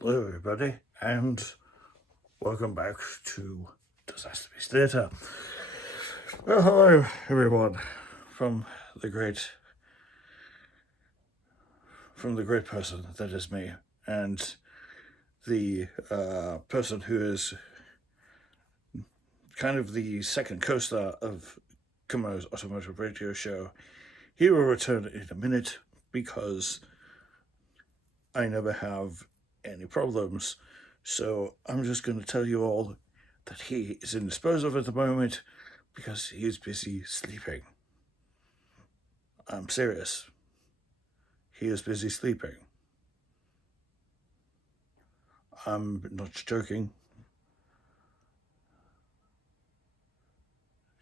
Hello, everybody, and welcome back to Disaster Beast Theatre. Well, hello, everyone, from the great person that is me, and the person who is kind of the second co-star of Kamo's Automotive Radio Show. He will return in a minute because I never have any problems. So I'm just going to tell you all that he is indisposed at the moment because he is busy sleeping. I'm serious. He is busy sleeping. I'm not joking.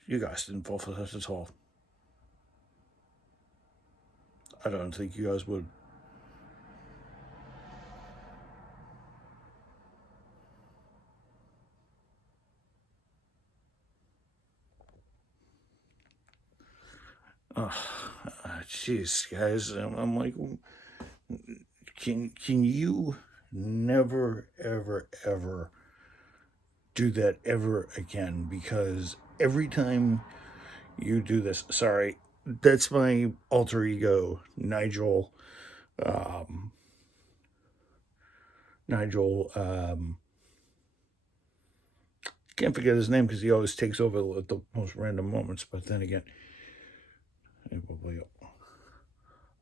You guys didn't fall for that at all. I don't think you guys would. Jeez, guys. I'm like, can you never, ever, ever do that ever again? Because every time you do this, sorry, that's my alter ego, Nigel. Nigel, can't forget his name because he always takes over at the most random moments. But then again,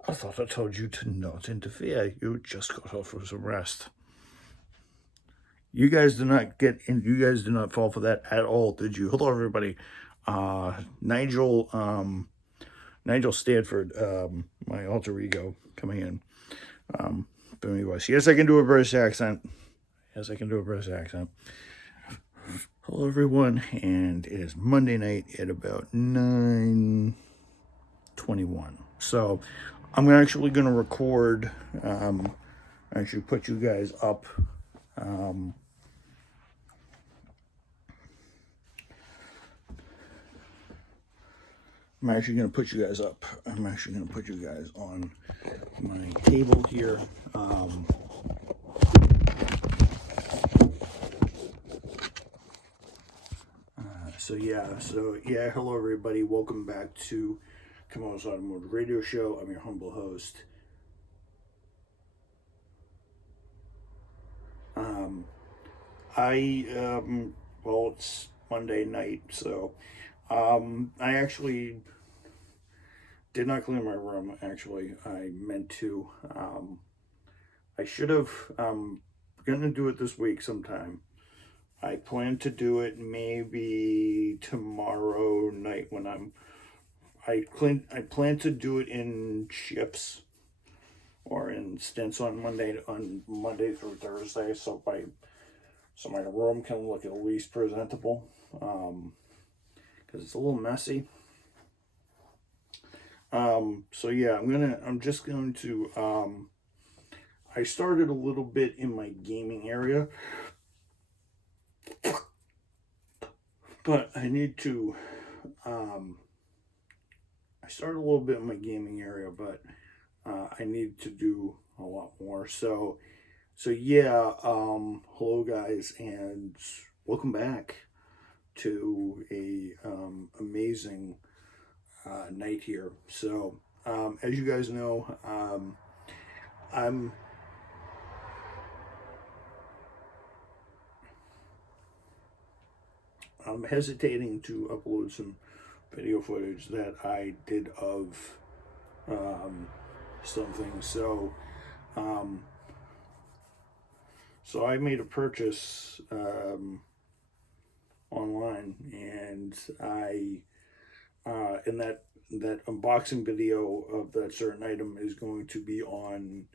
I thought I told you to not interfere. You just got off with some rest. You guys did not get in. You guys did not fall for that at all, did you? Hello, everybody. Nigel Stanford, my alter ego, coming in. Yes, I can do a British accent. Hello, everyone, and it is Monday night at about 9:21. So I'm actually going to record, actually put you guys up. I'm actually going to put you guys up. I'm actually going to put you guys on my table here. So yeah, hello everybody. Welcome back to Kamo's Automotive Radio Show. I'm your humble host. Well, it's Monday night, so I actually did not clean my room. Actually, I meant to. I should have. Gonna do it this week sometime. I plan to do it maybe tomorrow night when I plan to do it in shifts or in stints on Monday through Thursday, so my room can look at least presentable, because it's a little messy. So yeah, I'm just going to. I started a little bit in my gaming area, but I need to. I started a little bit in my gaming area, but I need to do a lot more. So yeah. Hello guys, and welcome back to a amazing night here. So as you guys know, I'm hesitating to upload some video footage that I did of something. So I made a purchase online, and I and that unboxing video of that certain item is going to be on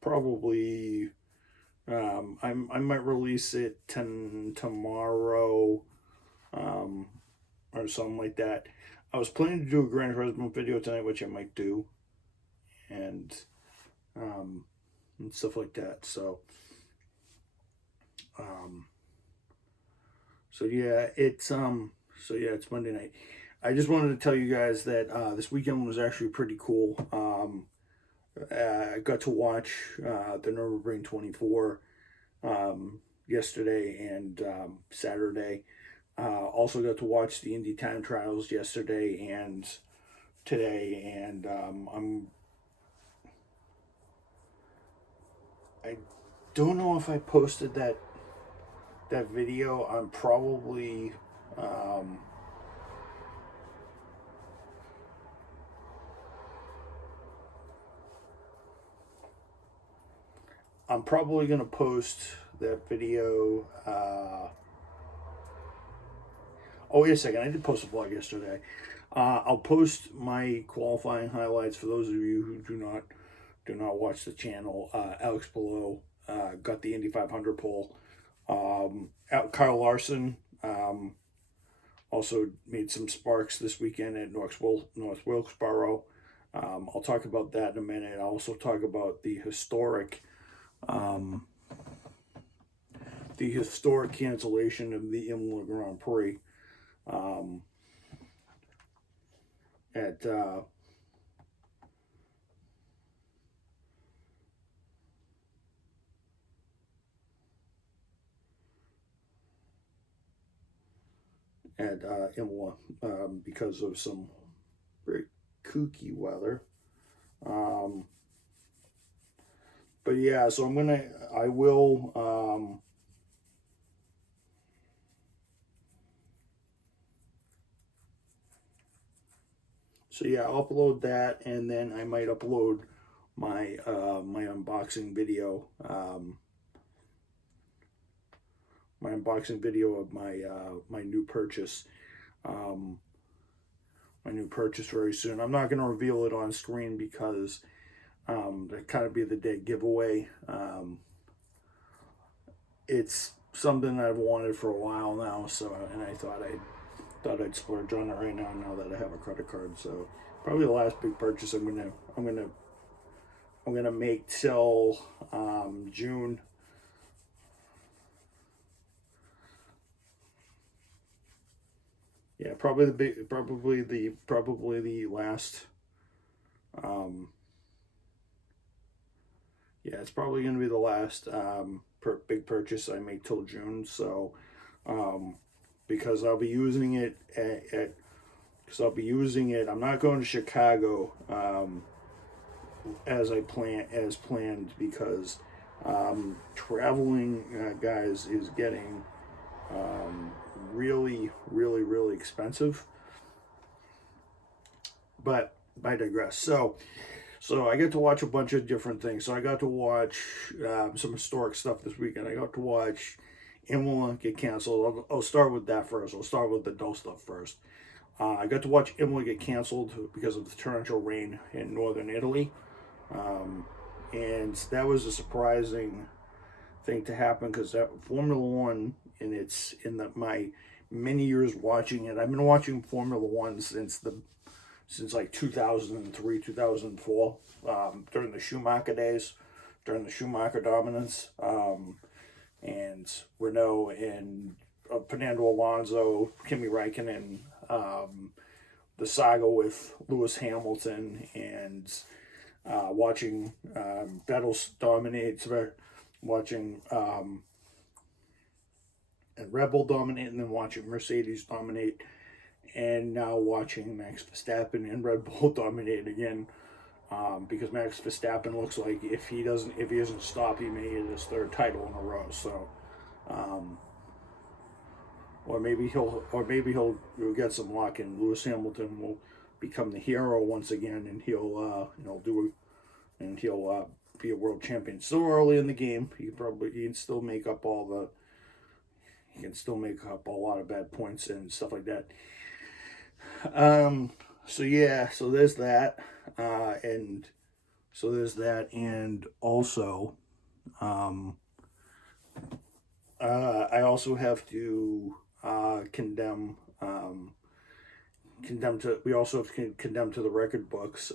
probably I might release it tomorrow, or something like that. I was planning to do a Gran Turismo video tonight, which I might do, and stuff like that. So it's Monday night. I just wanted to tell you guys that this weekend was actually pretty cool. I got to watch the Nürburgring 24 yesterday and Saturday. Also got to watch the Indy time trials yesterday and today, and I don't know if I posted that video. I'm probably gonna post that video. Oh, wait a second. I did post a vlog yesterday. I'll post my qualifying highlights for those of you who do not watch the channel. Alex Below got the Indy 500 pole. Kyle Larson also made some sparks this weekend at North Wilkesboro. I'll talk about that in a minute. I'll also talk about the historic cancellation of the Imola Grand Prix at Imola because of some very kooky weather. But yeah, so I will so yeah, I'll upload that, and then I might upload my my unboxing video. My unboxing video of my new purchase. My new purchase very soon. I'm not going to reveal it on screen because that kind of be the dead giveaway. It's something I've wanted for a while now, so, and I thought I'd splurge on it right now that I have a credit card. So probably the last big purchase I'm gonna make till June. Yeah, probably the last. Yeah, it's probably going to be the last big purchase I make till June. So, because I'll be using it I'm not going to Chicago as planned because traveling, guys, is getting really expensive. But I digress. So I get to watch a bunch of different things. So I got to watch some historic stuff this weekend. I got to watch Imola get canceled. I'll start with that first. I'll start with the dull stuff first. I got to watch Imola get canceled because of the torrential rain in northern Italy. And that was a surprising thing to happen because that Formula One, and it's my many years watching it. I've been watching Formula One since like 2003, 2004, during the Schumacher days, during the Schumacher dominance, and Renault and Fernando Alonso, Kimi Räikkönen, the saga with Lewis Hamilton, and watching Vettel dominate, watching and Red Bull dominate, and then watching Mercedes dominate, and now watching Max Verstappen and Red Bull dominate again, because Max Verstappen looks like if he doesn't stop, he may get his third title in a row. So, or maybe he'll get some luck, and Lewis Hamilton will become the hero once again, and he'll be a world champion. Still early in the game. He can still make up a lot of bad points and stuff like that. So yeah, so there's that, and also, I also have to condemn to the record books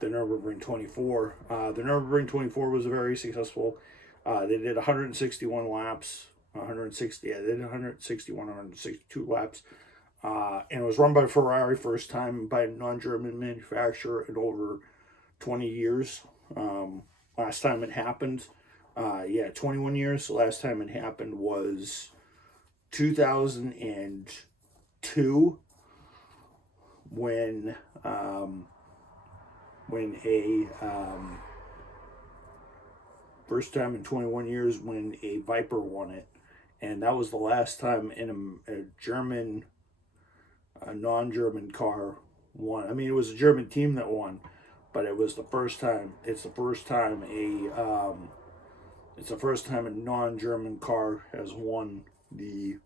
the Nürburgring 24. The Nürburgring 24 was very successful. They did 161 laps. 160. Yeah, they did 162 laps. And it was run by Ferrari, first time by a non-German manufacturer in over 20 years. Last time it happened, 21 years. The last time it happened was 2002, when a first time in 21 years when a Viper won it, and that was the last time in a non-German car won. I mean, it was a German team that won, but it was the first time. It's the first time a non-German car has won the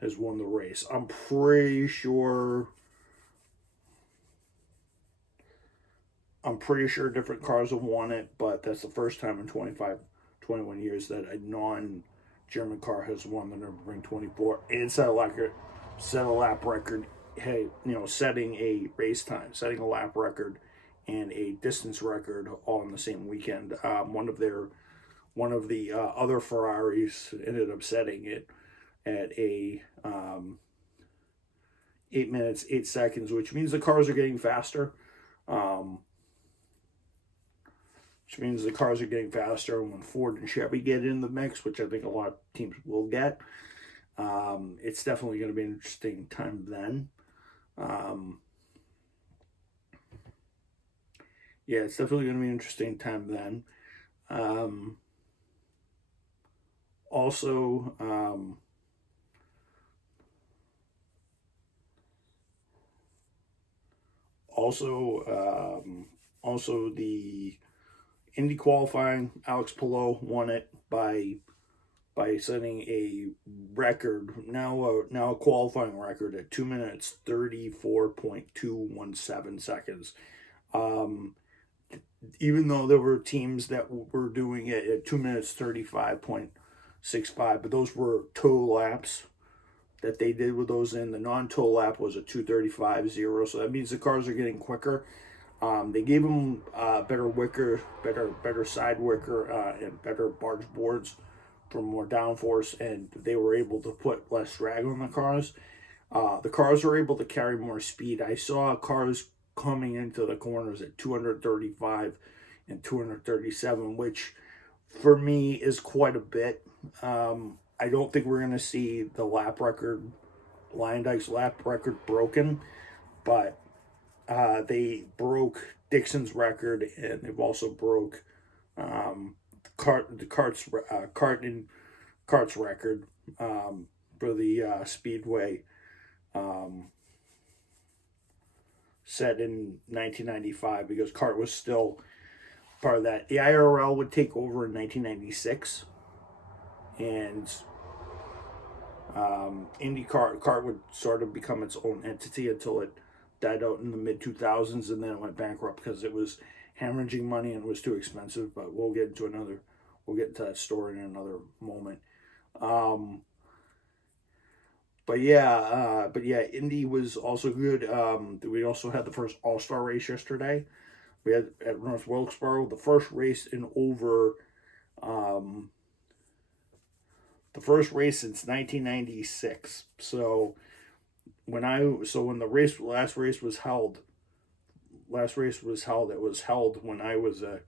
race. I'm pretty sure different cars have won it, but that's the first time in 21 years that a non-German car has won the Nürburgring 24 and set a lap record. Hey, setting a race time, setting a lap record, and a distance record all in the same weekend. One of the other Ferraris ended up setting it at a 8 minutes 8 seconds, which means the cars are getting faster. And when Ford and Chevy get in the mix, which I think a lot of teams will get, it's definitely going to be an interesting time then. It's definitely going to be an interesting time then. Also, the Indy qualifying, Alex Palou won it by setting a record, now a qualifying record at 2 minutes 34.217 seconds. Even though there were teams that were doing it at 2 minutes 35.65, but those were tow laps that they did with those in. The non-tow lap was a 2:35.0, so that means the cars are getting quicker. They gave them better wicker, better side wicker, and better barge boards for more downforce, and they were able to put less drag on the cars. The cars were able to carry more speed. I saw cars coming into the corners at 235 and 237, which for me is quite a bit. I don't think we're going to see the lap record, Lyondike's lap record, broken, but they broke Dixon's record, and they've also broke Cart's record for the Speedway, set in 1995, because Cart was still part of that. The IRL would take over in 1996, and Cart would sort of become its own entity until it died out in the mid-2000s, and then it went bankrupt because it was hemorrhaging money and it was too expensive. But we'll get into that story in another moment. But yeah, Indy was also good. We also had the first All-Star race yesterday. We had at North Wilkesboro the first race in over the first race since 1996. So when the last race was held, it was held when I was a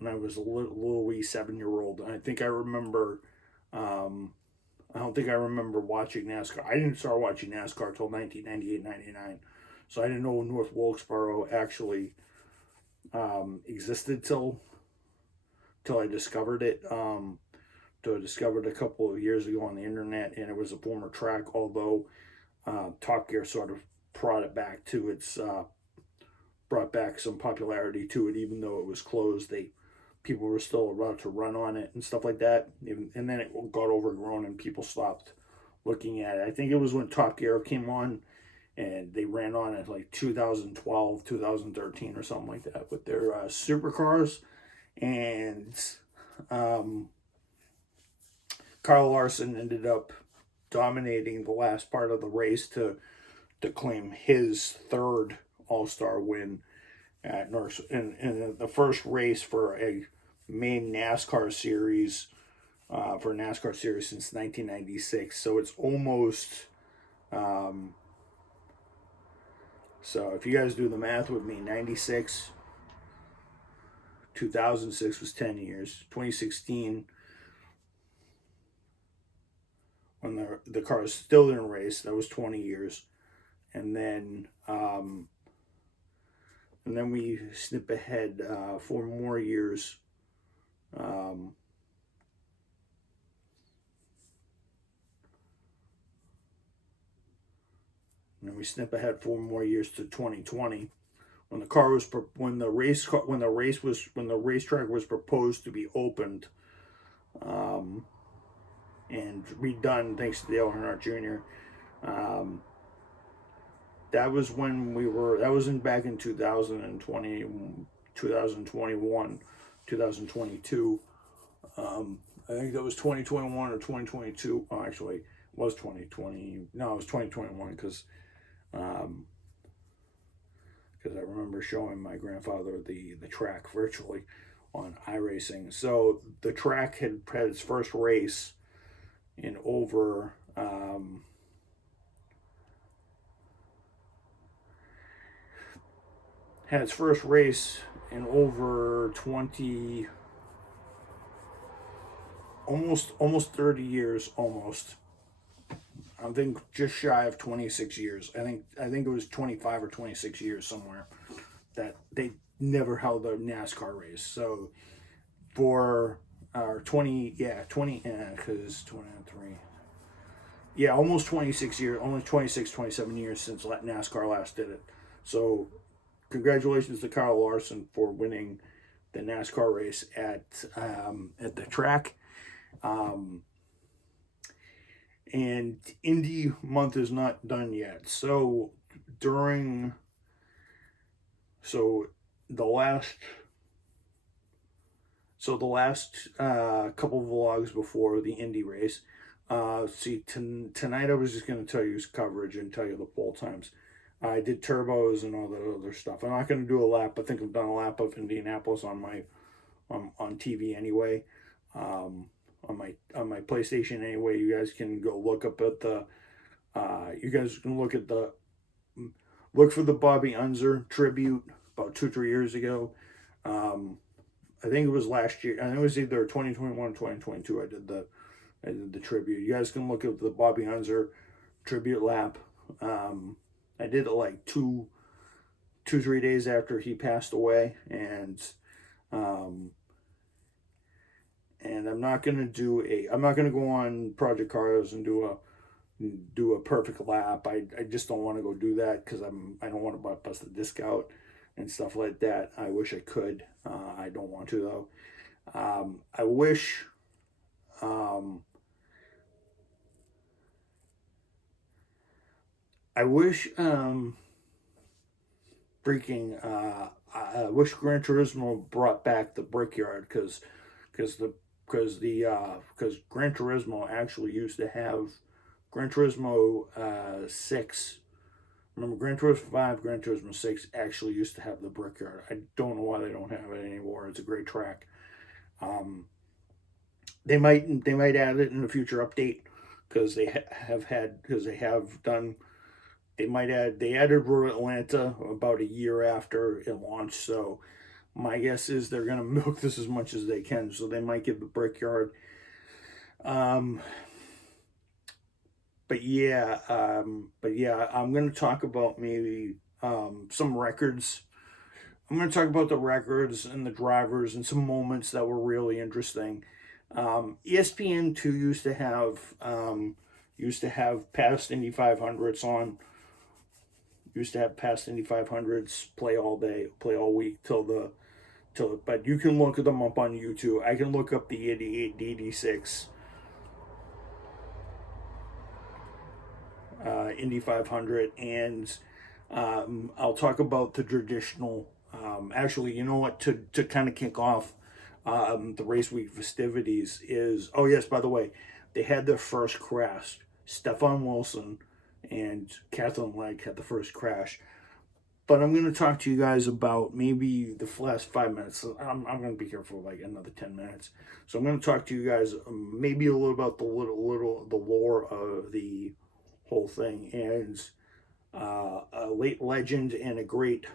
little wee 7-year-old. And I think I remember. I don't think I remember watching NASCAR. I didn't start watching NASCAR until 1998-99. So I didn't know North Wilkesboro actually existed till I discovered it. I discovered a couple of years ago on the internet, and it was a former track, although Top Gear sort of brought back some popularity to it, even though it was closed. People were still allowed to run on it and stuff like that. And then it got overgrown and people stopped looking at it. I think it was when Top Gear came on and they ran on it like 2012, 2013 or something like that with their supercars. And Kyle Larson ended up dominating the last part of the race to claim his third All-Star win at North in the first race for a main NASCAR series since 1996. So it's almost So if you guys do the math with me, 96, 2006 was 10 years. 2016, when the cars still didn't race, that was 20 years. And then we snip ahead 4 more years. And then we snip ahead 4 more years to 2020, when the racetrack was proposed to be opened, and redone thanks to Dale Earnhardt Jr. That was back in 2020, 2021, 2022. I think that was 2021 or 2022. Oh, actually, it was 2020. No, it was 2021 because I remember showing my grandfather the track virtually on iRacing. So the track had its first race in over had its first race in over 20, almost 30 years, almost. I think just shy of 26 years. I think it was 25 or 26 years somewhere that they never held a NASCAR race. So for 20, yeah, 20, because 23, yeah, almost 26 years, almost 26, 27 years since NASCAR last did it. So congratulations to Kyle Larson for winning the NASCAR race at the track. And Indy month is not done yet. So the last couple of vlogs before the Indy race. Tonight I was just going to tell you coverage and tell you the pole times. I did turbos and all that other stuff. I'm not going to do a lap. I think I've done a lap of Indianapolis on TV anyway. On my PlayStation anyway. You guys can go look up at the. You guys can look for the Bobby Unser tribute about 2-3 years ago. I think it was last year. I think it was either 2021 or 2022. I did the tribute. You guys can look at the Bobby Unser tribute lap. I did it like 2-3 days after he passed away, and I'm not gonna go on Project Cars and do a perfect lap. I just don't want to go do that because I don't want to bust the disc out and stuff like that. I wish I could. I don't want to though. I wish. I wish I wish Gran Turismo brought back the Brickyard because Gran Turismo actually used to have Gran Turismo 6. Remember, Gran Turismo 5, Gran Turismo 6 actually used to have the Brickyard. I don't know why they don't have it anymore. It's a great track. They might add it in a future update because they have done. They added Road Atlanta about a year after it launched, so my guess is they're gonna milk this as much as they can, so they might give the Brickyard. But yeah, I'm gonna talk about maybe some records. I'm gonna talk about the records and the drivers and some moments that were really interesting. ESPN2 used to have past Indy 500s on. Used to have past Indy 500s play all day, play all week but you can look them up on YouTube. I can look up the 88, the 86 Indy 500, and I'll talk about the traditional. Actually, you know what? To kind of kick off the race week festivities is. Oh yes, by the way, they had their first crash. Stefan Wilson and Kathleen Legg had the first crash. But I'm going to talk to you guys about maybe the last 5 minutes. I'm going to be here for like another 10 minutes. So I'm going to talk to you guys maybe a little about the lore of the whole thing. And a late legend and a great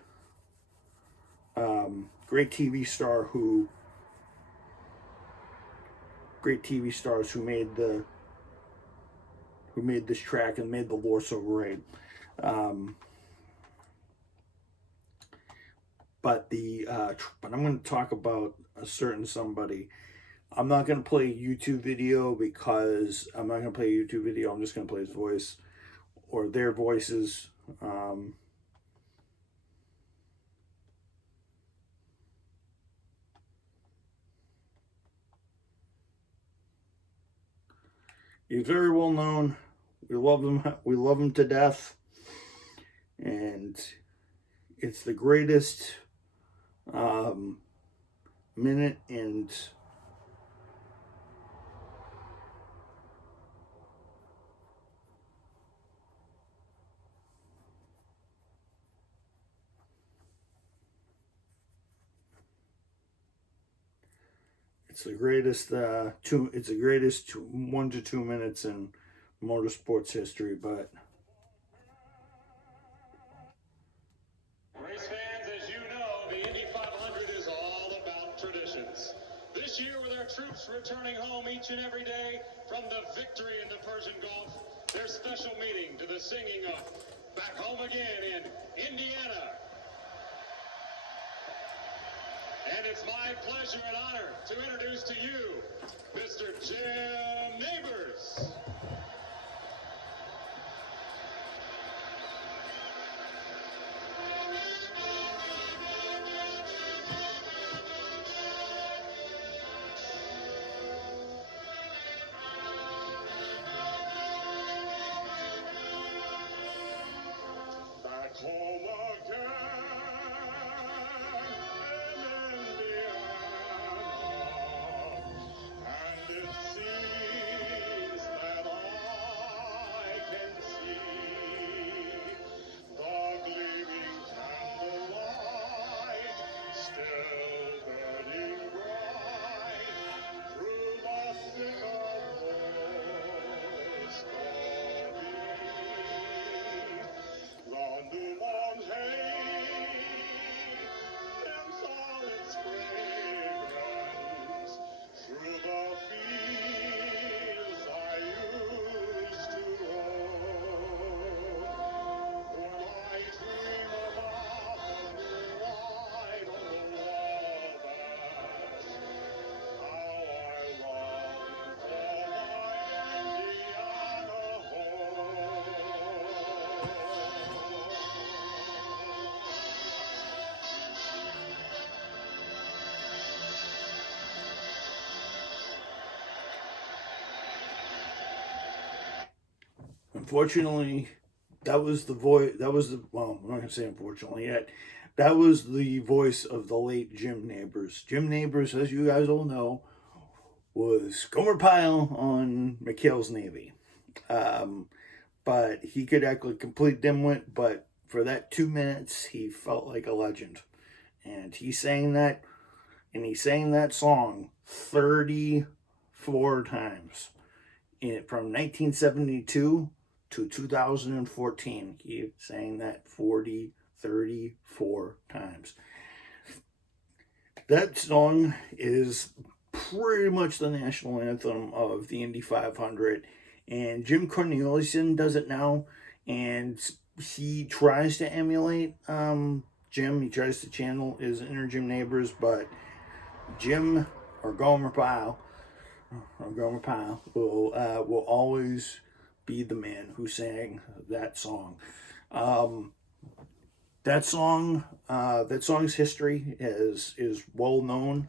great TV star great TV stars who made this track and made the lore so great. But I'm going to talk about a certain somebody. I'm not going to play a YouTube video because I'm not going to play a YouTube video. I'm just going to play his voice or their voices. He's very well known. We love him. We love him to death. And it's the greatest minute and it's the greatest 1 to 2 minutes in motorsports history. But race fans, as you know, the Indy 500 is all about traditions. This year, with our troops returning home each and every day from the victory in the Persian Gulf, their special meeting to the singing of Back Home Again in Indiana. And it's my pleasure and honor to introduce to you Mr. Jim Neighbors. Back home again in Indiana, and it seems that I can see the gleaming candlelight still burning bright through the sycamores stormy. The newborn hay sends all its fragrance through the fields I used to roam. When I dream about the moonlight on the wabash, how I long for my Indiana home. unfortunately, that was the voice. Well, I'm not gonna say unfortunately yet. That was the voice of the late Jim Neighbors. Jim Neighbors, as you guys all know, was Gomer Pyle on McHale's Navy. But he could act like a complete dimwit. But for that 2 minutes, he felt like a legend, and he sang that song 34 times from 1972 to 2014. He sang that 34 times. That song is pretty much the national anthem of the Indy 500, and Jim Corneliuson does it now, and he tries to emulate Jim. He tries to channel his inner Jim Neighbors, but Jim or Gomer Pyle will always be the man who sang that song. That song's history is well known.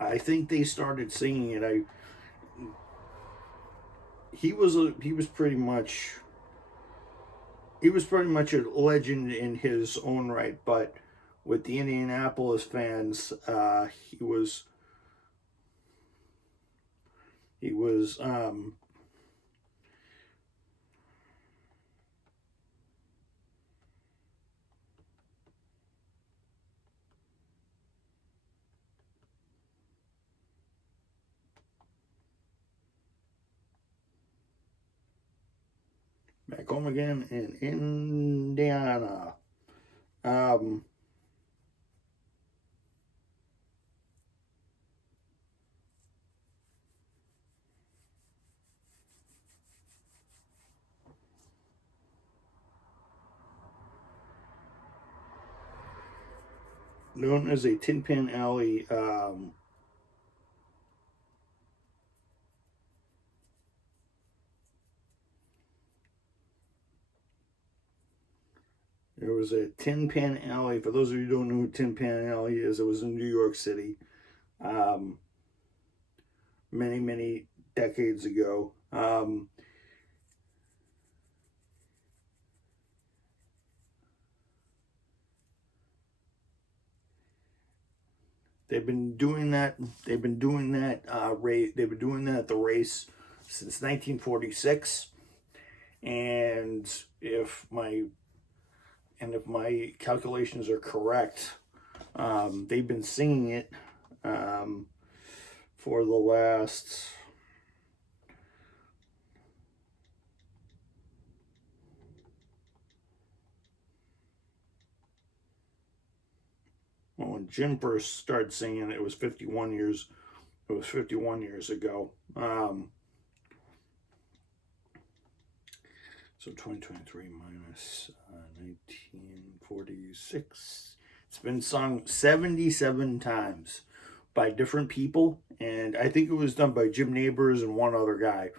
I think they started singing it. He was pretty much a legend in his own right, but with the Indianapolis fans, he was Back home again in Indiana. Um, Known as a Tin Pan Alley. There was a Tin Pan Alley. For those of you who don't know who Tin Pan Alley is, it was in New York City, um, many decades ago. They've been doing that. They've been doing that race. They've been doing that at the race since 1946. And if my calculations are correct, they've been singing it for the last well, when Jim first started singing, it was 51 years. It was 51 years ago. So 2023 minus 1946. It's been sung 77 times by different people, and I think it was done by Jim Nabors and one other guy.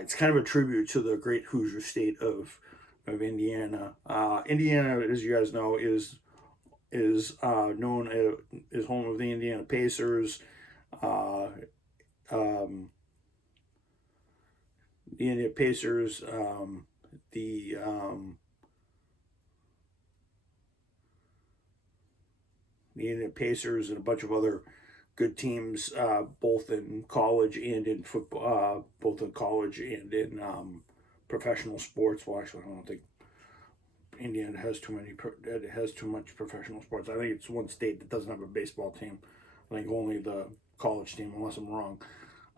It's kind of a tribute to the great Hoosier state of Indiana. Indiana, as you guys know, is known as home of the Indiana Pacers. The Indiana Pacers, the Indiana Pacers, and a bunch of other good teams, both in college and in football, both in college and in professional sports. Well, actually, I don't think Indiana has too many. It has too much professional sports. I think it's one state that doesn't have a baseball team. I think only the college team, unless I'm wrong.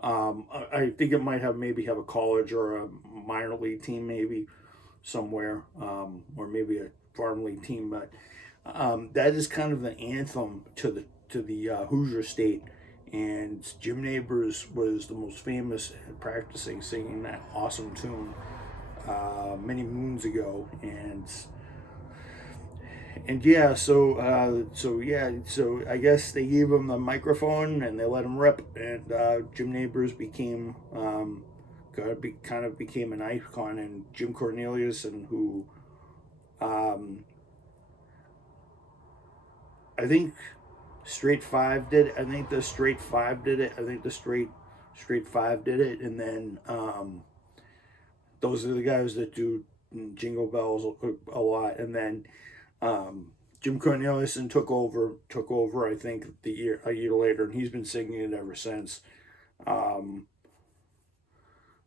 I think it might maybe have a college or a minor league team, maybe somewhere, or maybe a farm league team. But that is kind of the anthem to the Hoosier state. And Jim Nabors was the most famous at practicing singing that awesome tune many moons ago, and yeah, so I guess they gave him the microphone and they let him rip, and Jim Nabors became kind of became an icon, and Jim Cornelius, and who I think Straight Five did. I think the Straight Five did it. I think the Straight Five did it, and then those are the guys that do Jingle Bells a lot, and then Jim Corneliuson took over. I think a year later, and he's been singing it ever since.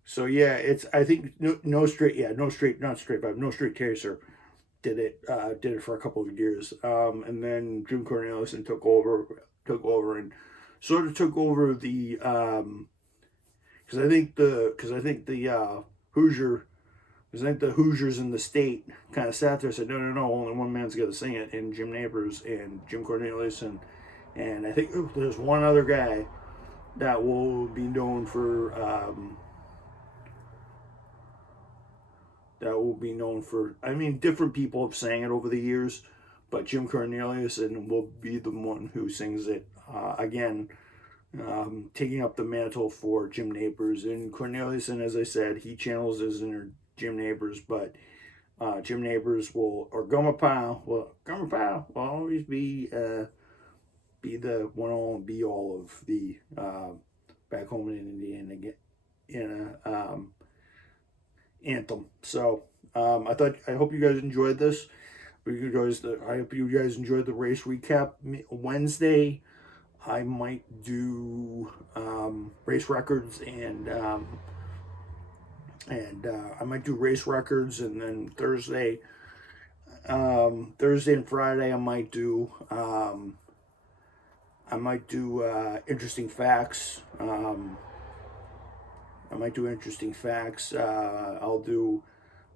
So yeah, it's I think no straight not straight five, no straight chaser did it for a couple of years, and then Jim Corneliuson took over and sort of took over the because I think the Hoosier. Because I think the Hoosiers in the state kind of sat there and said, no, only one man's got to sing it, and Jim Nabors and Jim Cornelius, and I think there's one other guy that will be known for I mean, different people have sang it over the years, but Jim Cornelius and will be the one who sings it again, taking up the mantle for Jim Nabors. And Cornelius, and as I said, he channels his inner Jim Nabors, but Jim Nabors will always be the one all and be all of the back home in Indiana in a anthem. So I hope you guys enjoyed this. I hope you guys enjoyed the race recap. Wednesday, I might do race records and I might do race records, and then Thursday and Friday I might do interesting facts. I might do interesting facts. I'll do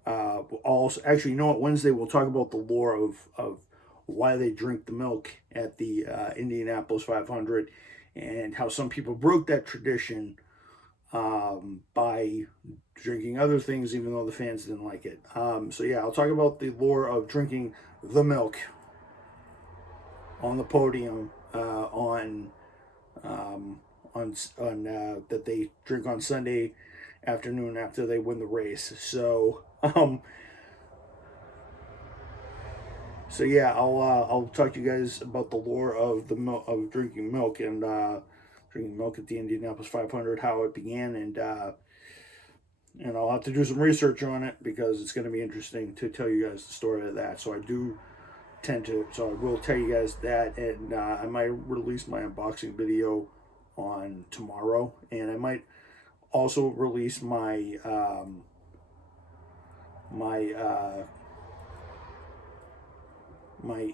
Also, actually, you know what? Wednesday we'll talk about the lore of why they drink the milk at the Indianapolis 500 and how some people broke that tradition by drinking other things, even though the fans didn't like it. So yeah, I'll talk about the lore of drinking the milk on the podium that they drink on Sunday afternoon after they win the race. So yeah, I'll talk to you guys about the lore of the of drinking milk and drinking milk at the Indianapolis 500, how it began, and I'll have to do some research on it because it's going to be interesting to tell you guys the story of that. So I will tell you guys that, and I might release my unboxing video on tomorrow, and I might also release my my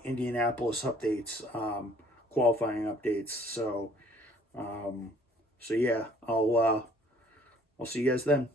Indianapolis updates, qualifying updates. So yeah, I'll see you guys then.